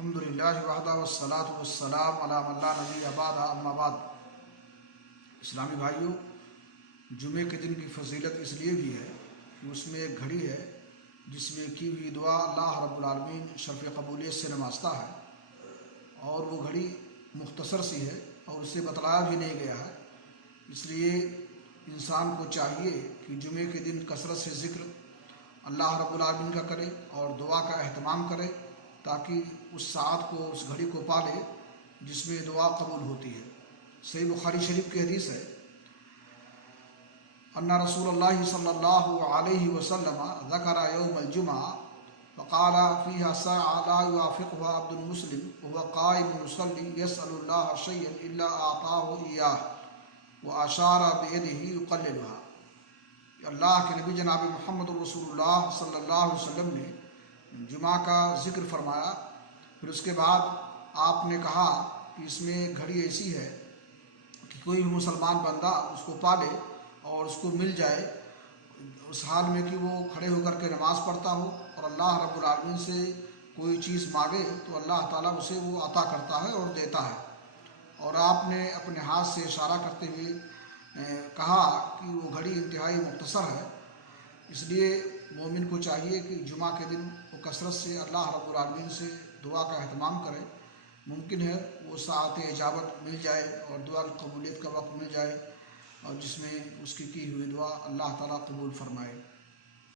الحمدللہ وحدہ والصلاة والسلام علی من لا نبی بعد اما بعد۔ اسلامی بھائیوں، جمعے کے دن کی فضیلت اس لیے بھی ہے کہ اس میں ایک گھڑی ہے جس میں کی ہوئی دعا اللہ رب العالمین شرف قبولیت سے نوازتا ہے، اور وہ گھڑی مختصر سی ہے اور اسے بتلایا بھی نہیں گیا ہے۔ اس لیے انسان کو چاہیے کہ جمعے کے دن کثرت سے ذکر اللہ رب العالمین کا کرے اور دعا کا اہتمام کرے، تاکہ اس ساعت کو، اس گھڑی کو پالے جس میں دعا قبول ہوتی ہے۔ صحیح بخاری شریف کی حدیث ہے، ان رسول اللہ صلی اللہ علیہ وسلم ذکر یوم الجمعہ فقال فیہا ساعة لا یوافقها عبد مسلم وهو قائم يصلي يسأل الله شيئا الا اعطاه اياه واشار بيده يقللها۔ اللہ کے نبی جناب محمد رسول اللہ صلی اللہ علیہ وسلم نے جمعہ کا ذکر فرمایا، پھر اس کے بعد آپ نے کہا کہ اس میں گھڑی ایسی ہے کہ کوئی بھی مسلمان بندہ اس کو پالے اور اس کو مل جائے اس حال میں کہ وہ کھڑے ہو کر کے نماز پڑھتا ہو، اور اللہ رب العالمین سے کوئی چیز مانگے تو اللہ تعالیٰ اسے وہ عطا کرتا ہے اور دیتا ہے۔ اور آپ نے اپنے ہاتھ سے اشارہ کرتے ہوئے کہا کہ وہ گھڑی انتہائی مختصر ہے۔ اس لیے مومن کو چاہیے کہ جمعہ کے دن وہ کثرت سے اللہ رب العالمین سے دعا کا اہتمام کرے۔ ممکن ہے وہ ساعت اجابت مل جائے اور دعا کی قبولیت کا وقت مل جائے، اور جس میں اس کی ہوئی دعا اللہ تعالیٰ قبول فرمائے۔